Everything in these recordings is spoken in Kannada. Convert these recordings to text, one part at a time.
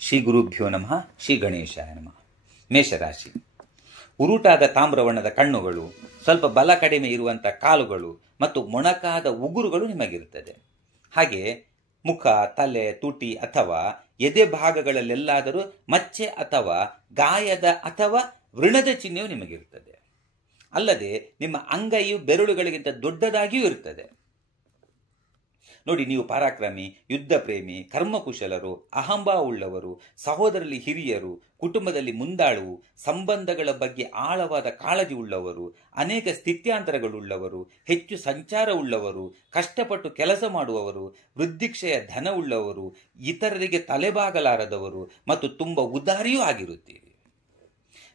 ಶ್ರೀ ಗುರುಭ್ಯೋ ನಮಃ. ಶ್ರೀ ಗಣೇಶಾಯ ನಮಃ. ಮೇಷರಾಶಿ. ಉರುಟಾದ ತಾಮ್ರವರ್ಣದ ಕಣ್ಣುಗಳು, ಸ್ವಲ್ಪ ಬಲ ಕಡಿಮೆ ಇರುವಂಥ ಕಾಲುಗಳು ಮತ್ತು ಮೊಣಕಾದ ಉಗುರುಗಳು ನಿಮಗಿರುತ್ತದೆ. ಹಾಗೆ ಮುಖ, ತಲೆ, ತುಟಿ ಅಥವಾ ಎದೆ ಭಾಗಗಳಲ್ಲೆಲ್ಲಾದರೂ ಮಚ್ಚೆ ಅಥವಾ ಗಾಯದ ಅಥವಾ ವ್ರಣದ ಚಿಹ್ನೆಯು ನಿಮಗಿರುತ್ತದೆ. ಅಲ್ಲದೆ ನಿಮ್ಮ ಅಂಗೈಯು ಬೆರಳುಗಳಿಗಿಂತ ದೊಡ್ಡದಾಗಿಯೂ ಇರುತ್ತದೆ. ನೋಡಿ, ನೀವು ಪರಾಕ್ರಮಿ, ಯುದ್ಧ ಪ್ರೇಮಿ, ಕರ್ಮಕುಶಲರು, ಅಹಂಭಾವ ಉಳ್ಳವರು, ಸಹೋದರಲ್ಲಿ ಹಿರಿಯರು, ಕುಟುಂಬದಲ್ಲಿ ಮುಂದಾಳುವು, ಸಂಬಂಧಗಳ ಬಗ್ಗೆ ಆಳವಾದ ಕಾಳಜಿ ಉಳ್ಳವರು, ಅನೇಕ ಸ್ಥಿತ್ಯಾಂತರಗಳುಳ್ಳವರು, ಹೆಚ್ಚು ಸಂಚಾರ ಉಳ್ಳವರು, ಕಷ್ಟಪಟ್ಟು ಕೆಲಸ ಮಾಡುವವರು, ವೃದ್ಧಿಕ್ಷಯ ಧನ ಉಳ್ಳವರು, ಇತರರಿಗೆ ತಲೆಬಾಗಲಾರದವರು ಮತ್ತು ತುಂಬ ಉದಾರಿಯೂ ಆಗಿರುತ್ತೀರಿ.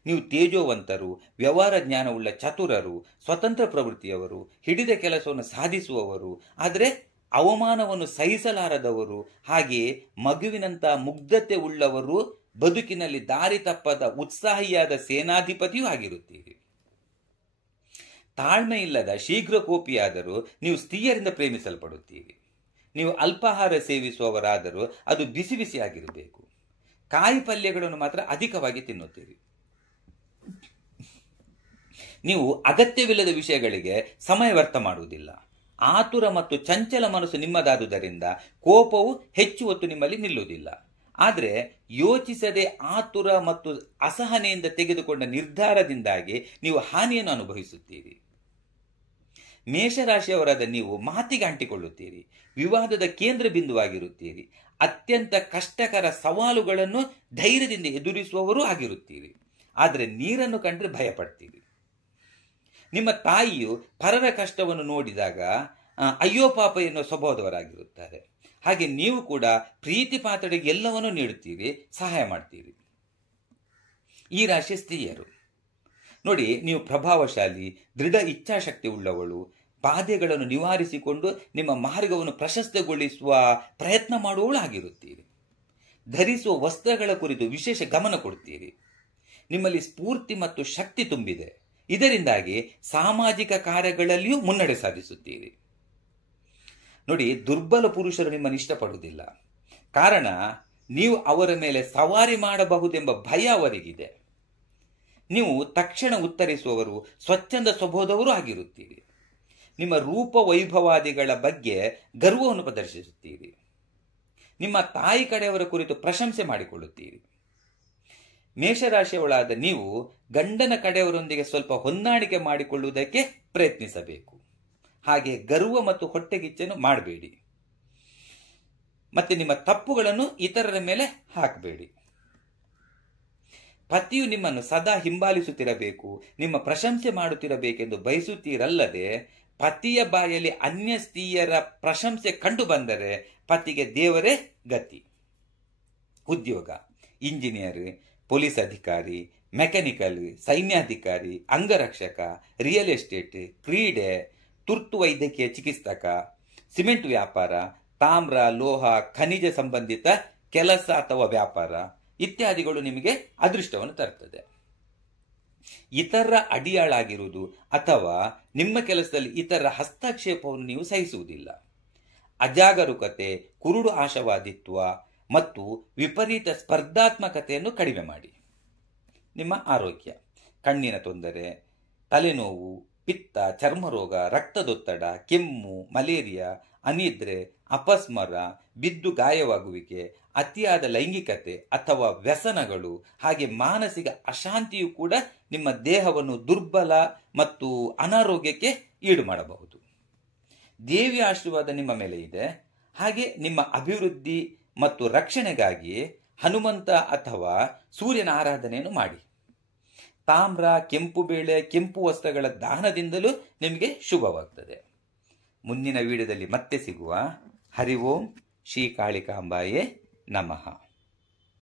ನೀವು ತೇಜೋವಂತರು, ವ್ಯವಹಾರ ಜ್ಞಾನವುಳ್ಳ ಚತುರರು, ಸ್ವತಂತ್ರ ಪ್ರವೃತ್ತಿಯವರು, ಹಿಡಿದ ಕೆಲಸವನ್ನು ಸಾಧಿಸುವವರು, ಆದರೆ ಅವಮಾನವನ್ನು ಸಹಿಸಲಾರದವರು, ಹಾಗೆಯೇ ಮಗುವಿನಂಥ ಮುಗ್ಧತೆ ಉಳ್ಳವರು, ಬದುಕಿನಲ್ಲಿ ದಾರಿ ತಪ್ಪದ ಉತ್ಸಾಹಿಯಾದ ಸೇನಾಧಿಪತಿಯೂ ಆಗಿರುತ್ತೀರಿ. ತಾಳ್ಮೆ ಇಲ್ಲದ ಶೀಘ್ರ ಕೋಪಿಯಾದರೂ ನೀವು ಸ್ತ್ರೀಯರಿಂದ ಪ್ರೇಮಿಸಲ್ಪಡುತ್ತೀರಿ. ನೀವು ಅಲ್ಪಾಹಾರ ಸೇವಿಸುವವರಾದರೂ ಅದು ಬಿಸಿ ಬಿಸಿಯಾಗಿರಬೇಕು. ಕಾಯಿ ಪಲ್ಯಗಳನ್ನು ಮಾತ್ರ ಅಧಿಕವಾಗಿ ತಿನ್ನುತ್ತೀರಿ. ನೀವು ಅಗತ್ಯವಿಲ್ಲದ ವಿಷಯಗಳಿಗೆ ಸಮಯ ವ್ಯರ್ಥ ಮಾಡುವುದಿಲ್ಲ. ಆತುರ ಮತ್ತು ಚಂಚಲ ಮನಸ್ಸು ನಿಮ್ಮದಾದುದರಿಂದ ಕೋಪವು ಹೆಚ್ಚು ಹೊತ್ತು ನಿಮ್ಮಲ್ಲಿ ನಿಲ್ಲುವುದಿಲ್ಲ. ಆದರೆ ಯೋಚಿಸದೆ ಆತುರ ಮತ್ತು ಅಸಹನೆಯಿಂದ ತೆಗೆದುಕೊಂಡ ನಿರ್ಧಾರದಿಂದಾಗಿ ನೀವು ಹಾನಿಯನ್ನು ಅನುಭವಿಸುತ್ತೀರಿ. ಮೇಷರಾಶಿಯವರಾದ ನೀವು ಮಾತಿಗೆ ಅಂಟಿಕೊಳ್ಳುತ್ತೀರಿ. ವಿವಾದದ ಕೇಂದ್ರ ಬಿಂದುವಾಗಿರುತ್ತೀರಿ. ಅತ್ಯಂತ ಕಷ್ಟಕರ ಸವಾಲುಗಳನ್ನು ಧೈರ್ಯದಿಂದ ಎದುರಿಸುವವರೂ ಆಗಿರುತ್ತೀರಿ. ಆದರೆ ನೀರನ್ನು ಕಂಡ್ರೆ ಭಯಪಡ್ತೀರಿ. ನಿಮ್ಮ ತಾಯಿಯು ಪರರ ಕಷ್ಟವನ್ನು ನೋಡಿದಾಗ ಅಯ್ಯೋ ಪಾಪ ಎನ್ನುವ ಸ್ವಭಾವದವರಾಗಿರುತ್ತಾರೆ. ಹಾಗೆ ನೀವು ಕೂಡ ಪ್ರೀತಿ ಪಾತ್ರರಿಗೆ ಎಲ್ಲವನ್ನೂ ನೀಡುತ್ತೀರಿ, ಸಹಾಯ ಮಾಡ್ತೀರಿ. ಈ ರಾಶಿ ಸ್ತ್ರೀಯರು. ನೋಡಿ, ನೀವು ಪ್ರಭಾವಶಾಲಿ, ದೃಢ ಇಚ್ಛಾಶಕ್ತಿ ಉಳ್ಳವಳು, ಬಾಧೆಗಳನ್ನು ನಿವಾರಿಸಿಕೊಂಡು ನಿಮ್ಮ ಮಾರ್ಗವನ್ನು ಪ್ರಶಸ್ತಗೊಳಿಸುವ ಪ್ರಯತ್ನ ಮಾಡುವವಳು ಆಗಿರುತ್ತೀರಿ. ಧರಿಸುವ ವಸ್ತ್ರಗಳ ಕುರಿತು ವಿಶೇಷ ಗಮನ ಕೊಡ್ತೀರಿ. ನಿಮ್ಮಲ್ಲಿ ಸ್ಫೂರ್ತಿ ಮತ್ತು ಶಕ್ತಿ ತುಂಬಿದೆ. ಇದರಿಂದಾಗಿ ಸಾಮಾಜಿಕ ಕಾರ್ಯಗಳಲ್ಲಿಯೂ ಮುನ್ನಡೆ ಸಾಧಿಸುತ್ತೀರಿ. ನೋಡಿ, ದುರ್ಬಲ ಪುರುಷರು ನಿಮ್ಮನ್ನು ಇಷ್ಟಪಡುವುದಿಲ್ಲ. ಕಾರಣ ನೀವು ಅವರ ಮೇಲೆ ಸವಾರಿ ಮಾಡಬಹುದೆಂಬ ಭಯ ಅವರಿಗಿದೆ. ನೀವು ತಕ್ಷಣ ಉತ್ತರಿಸುವವರು, ಸ್ವಚ್ಛಂದ ಸ್ವಭಾವದವರು ಆಗಿರುತ್ತೀರಿ. ನಿಮ್ಮ ರೂಪ ವೈಭವಾದಿಗಳ ಬಗ್ಗೆ ಗರ್ವವನ್ನು ಪ್ರದರ್ಶಿಸುತ್ತೀರಿ. ನಿಮ್ಮ ತಾಯಿ ಕಡೆಯವರ ಕುರಿತು ಪ್ರಶಂಸೆ ಮಾಡಿಕೊಳ್ಳುತ್ತೀರಿ. ಮೇಷರಾಶಿಯವಳಾದ ನೀವು ಗಂಡನ ಕಡೆಯವರೊಂದಿಗೆ ಸ್ವಲ್ಪ ಹೊಂದಾಣಿಕೆ ಮಾಡಿಕೊಳ್ಳುವುದಕ್ಕೆ ಪ್ರಯತ್ನಿಸಬೇಕು. ಹಾಗೆ ಗರ್ವ ಮತ್ತು ಹೊಟ್ಟೆಗಿಚ್ಚನ್ನು ಮಾಡಬೇಡಿ. ಮತ್ತೆ ನಿಮ್ಮ ತಪ್ಪುಗಳನ್ನು ಇತರರ ಮೇಲೆ ಹಾಕಬೇಡಿ. ಪತಿಯು ನಿಮ್ಮನ್ನು ಸದಾ ಹಿಂಬಾಲಿಸುತ್ತಿರಬೇಕು, ನಿಮ್ಮ ಪ್ರಶಂಸೆ ಮಾಡುತ್ತಿರಬೇಕೆಂದು ಬಯಸುತ್ತೀರಲ್ಲದೆ, ಪತಿಯ ಬಾಯಲ್ಲಿ ಅನ್ಯ ಸ್ತ್ರೀಯರ ಪ್ರಶಂಸೆ ಕಂಡು ಬಂದರೆ ಪತಿಗೆ ದೇವರೇ ಗತಿ. ಉದ್ಯೋಗ: ಇಂಜಿನಿಯರ್, ಪೊಲೀಸ್ ಅಧಿಕಾರಿ, ಮೆಕ್ಯಾನಿಕಲ್, ಸೈನ್ಯಾಧಿಕಾರಿ, ಅಂಗರಕ್ಷಕ, ರಿಯಲ್ ಎಸ್ಟೇಟ್, ಕ್ರೀಡೆ, ತುರ್ತು ವೈದ್ಯಕೀಯ ಚಿಕಿತ್ಸಕ, ಸಿಮೆಂಟ್ ವ್ಯಾಪಾರ, ತಾಮ್ರ, ಲೋಹ, ಖನಿಜ ಸಂಬಂಧಿತ ಕೆಲಸ ಅಥವಾ ವ್ಯಾಪಾರ ಇತ್ಯಾದಿಗಳು ನಿಮಗೆ ಅದೃಷ್ಟವನ್ನು ತರುತ್ತದೆ. ಇತರರ ಅಡಿಯಾಳಾಗಿರುವುದು ಅಥವಾ ನಿಮ್ಮ ಕೆಲಸದಲ್ಲಿ ಇತರರ ಹಸ್ತಕ್ಷೇಪವನ್ನು ನೀವು ಸಹಿಸುವುದಿಲ್ಲ. ಅಜಾಗರೂಕತೆ, ಕುರುಡು ಆಶಾವಾದಿತ್ವ ಮತ್ತು ವಿಪರೀತ ಸ್ಪರ್ಧಾತ್ಮಕತೆಯನ್ನು ಕಡಿಮೆ ಮಾಡಿ. ನಿಮ್ಮ ಆರೋಗ್ಯ: ಕಣ್ಣಿನ ತೊಂದರೆ, ತಲೆನೋವು, ಪಿತ್ತ, ಚರ್ಮರೋಗ, ರಕ್ತದೊತ್ತಡ, ಕೆಮ್ಮು, ಮಲೇರಿಯಾ, ಅನಿದ್ರೆ, ಅಪಸ್ಮರ, ಬಿದ್ದು ಗಾಯವಾಗುವಿಕೆ, ಅತಿಯಾದ ಲೈಂಗಿಕತೆ ಅಥವಾ ವ್ಯಸನಗಳು, ಹಾಗೆ ಮಾನಸಿಕ ಅಶಾಂತಿಯು ಕೂಡ ನಿಮ್ಮ ದೇಹವನ್ನು ದುರ್ಬಲ ಮತ್ತು ಅನಾರೋಗ್ಯಕ್ಕೆ ಈಡು ಮಾಡಬಹುದು. ದೇವಿಯ ಆಶೀರ್ವಾದ ನಿಮ್ಮ ಮೇಲೆ ಇದೆ. ಹಾಗೆ ನಿಮ್ಮ ಅಭಿವೃದ್ಧಿ ಮತ್ತು ರಕ್ಷಣೆಗಾಗಿ ಹನುಮಂತ ಅಥವಾ ಸೂರ್ಯನ ಆರಾಧನೆಯನ್ನು ಮಾಡಿ. ತಾಮ್ರ, ಕೆಂಪು ಬೇಳೆ, ಕೆಂಪು ವಸ್ತ್ರಗಳ ದಾನದಿಂದಲೂ ನಿಮಗೆ ಶುಭವಾಗ್ತದೆ. ಮುಂದಿನ ವಿಡಿಯೋದಲ್ಲಿ ಮತ್ತೆ ಸಿಗುವ. ಹರಿ ಓಂ ಶ್ರೀ ಕಾಳಿಕಾಂಬಾಯೇ ನಮಃ.